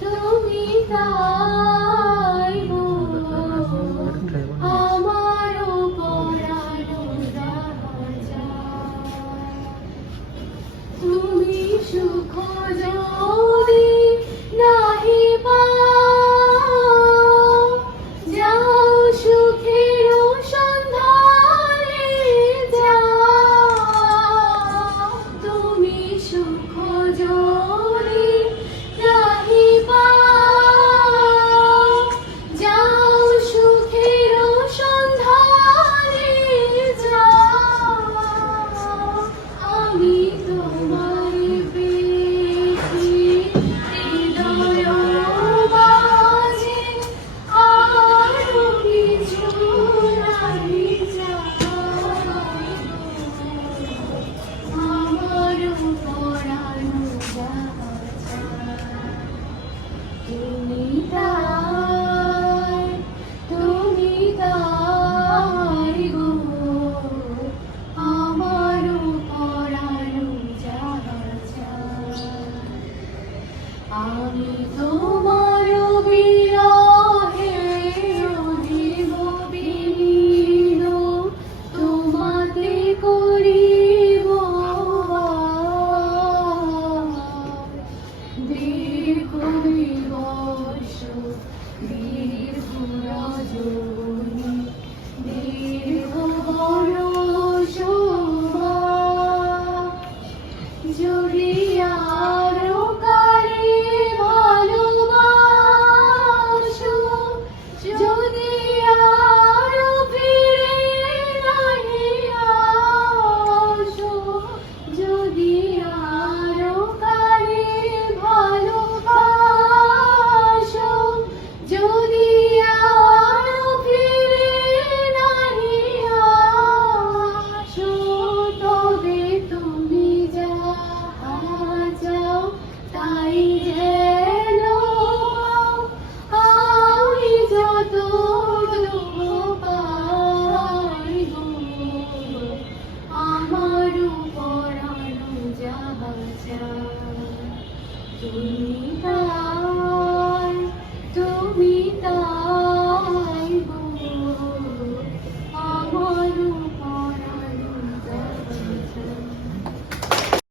তুমি তাই গো আমারও পরানো রাজা। তুমি সুখ যদি নাহি পাও, যাও সুখের সন্ধানে যাও। তুমি সুখ যদি নাহি পাও, যাও সুখের সন্ধানে যাও। আমি তোমার পেয়েছি হৃদয় মাঝে, আরো কিছু নাহি চাই। আমার পরানো রাজা। তুমি তাই গো আমার পরানো রাজা। আমি তোমার বিরহে রহিব বিলীন, তোমাতে করিব দীর্ঘ দিবস দীর্ঘ রজনী, দীর্ঘ বরষ যদি আরো কারে ভালোবাসো, যদি আরো ফিরে নাহি আসো, যদি আরো কারে ভালোবাসো, যদি আরো ফিরে নাহি আসো, তবে তুমি যাহা চাও তাই যেন আমি যত পাই গো আমার পরানো যাহা চাও। তুমি